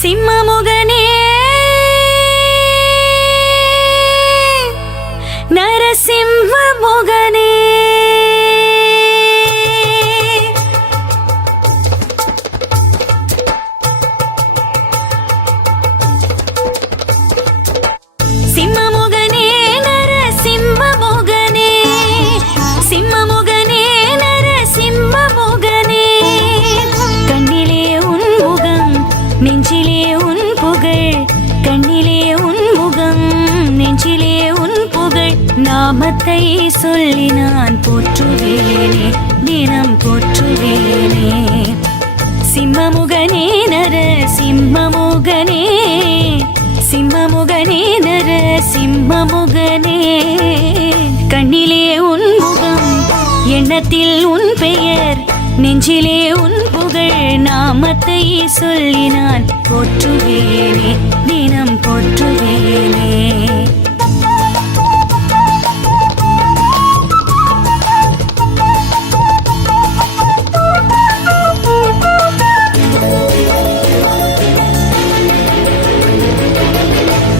சிம்மமுகனே நரசிம்ம முகனே சிம்மமுகனே நரசிம்ம முகனே சிம்மமுகனே நரசிம்ம முகனே கண்ணிலே உன் முகம் நெஞ்சிலே உன் புகழ் கண்ணிலே உன் முகம் நெஞ்சிலே உன் புகழ் நாமத்தை சொல்லி நான் போற்றுவேனே தினம் போற்றுவேனே சிம்மமுகனே நரசிம்மமுகனே சிம்மமுகனே நரசிம்மமுகனே கண்ணிலே உன் முகம் எண்ணத்தில் உன் பெயர் நெஞ்சிலே உன் புகழ் நாமத்தை சொல்லி நான் போற்றுவேனே தினம் போற்றுவேனே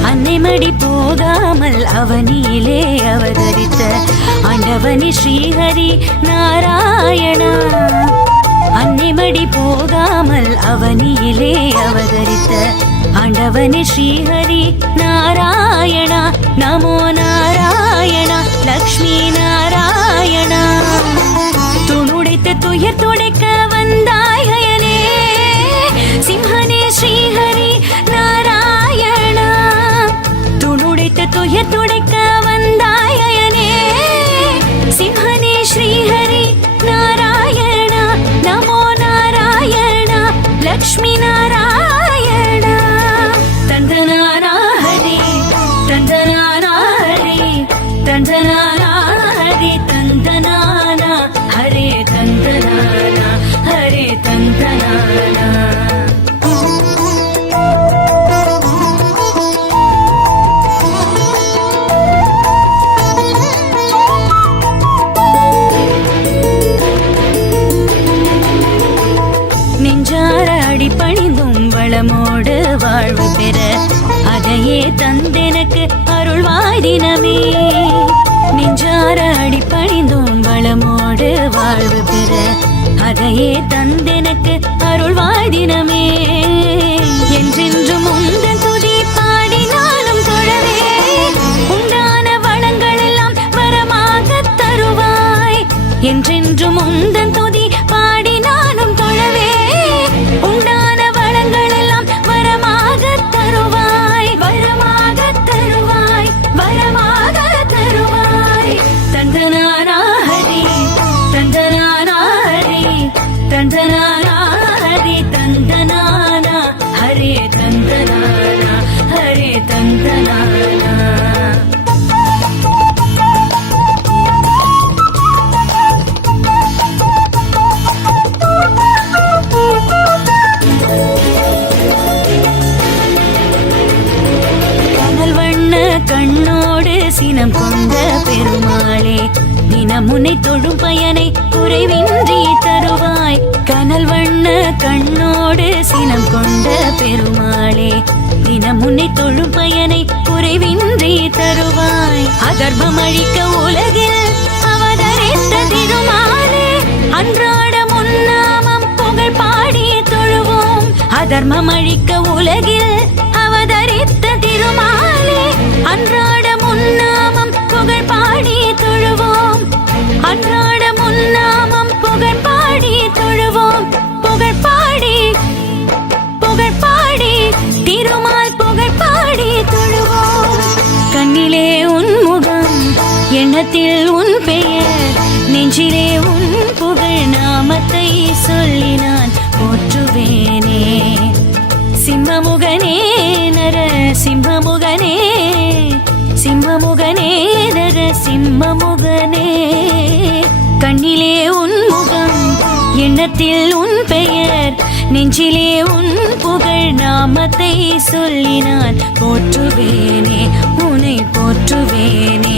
அன்னைமடி போகாமல் அவனியிலே அவதரித்த ஆண்டவனி ஸ்ரீஹரி நாராயணா அன்னைமடி போகாமல் அவனியிலே அவதரித்த ஆண்டவனி ஸ்ரீஹரி நாராயணா நமோ நாராயணா லக்ஷ்மி நாராயணா துணுடைத்த துயர் துடைக்க வந்தாய் அயனே சிம்ஹனே ஸ்ரீஹரி நாராயணா துணுடைத்த துயர் துடைக்க வந்தாய் அயனே சிம்ஹனே ஸ்ரீஹரி நாராயணா நமோ நாராயணா லக்ஷ்மி நாராயணா தந்தனானா ஹரி தந்தனானா ஹரி தந்தனானா ஹரி தந்தனானா ஹரே தந்தனானா ஹரே தந்தனானா நெஞ்சார அடிபணிந்தும் வளமோடு வாழ்வு பெற அதையே தந்தெனக்கு அருள்வாய் தினமே நெஞ்சார அடிபணிந்தும் வளமோடு வாழ்வு பெற அதையே தந்தெனக்கு அருள்வாய் தினமே என்றென்றும் உந்தன் துதி பாடினாலும் தொழவே உண்டான வளங்கள் எல்லாம் வரமாக தருவாய் என்றென்றும் உந்தன் துதி பாடினாலும் தொழவே உண்டான வளங்கள் எல்லாம் வரமாக தருவாய் வரமாக தருவாய் வரமாக தருவாய் தந்தனானா ஹரி தந்தனானா ஹரி தந்தனானா ஹரி தந்தனானா ஹரே தந்தனானா ஹரே தந்தனானா கண்ணோடு சினம் கொண்ட பெருமாளே தினம் உன்னை தொழும் பயனை குறைவின்றி தருவாய் கனல் வண்ண கண்ணோடு சினம் கொண்ட பெருமாளே தினம் உன்னை தொழும் பயனை குறைவின்றி தருவாய் அதர்மம் அழிக்க உலகில் அவதரித்த திருமாலே அன்றாட முன்னாமம் புகழ் பாடி தொழுவோம் அதர்மம் அழிக்க உலகில் அவதரித்த திருமாலே அன்றாட முன்னாமம் புகழ் பாடி தொழுவோம் அன்றாட முன்னாமம் புகழ் பாடி தொழுவோம் புகழ் பாடி திருமால் புகழ் பாடி தொழுவோம் கண்ணிலே உன் முகம் எண்ணத்தில் உன் பெயர் நெஞ்சிலே உன் புகழ் நாமத்தை சொல்லி நான் போற்றுவேனே சிம்மமுகனே நரசிம்மமுகனே சிம்மமுகனே நரசிம்மமுகனே கண்ணிலே உன் முகம் எண்ணத்தில் உன் பெயர் நெஞ்சிலே உன் புகழ் நாமத்தை சொல்லி நான் போற்றுவேனே உன்னை போற்றுவேனே.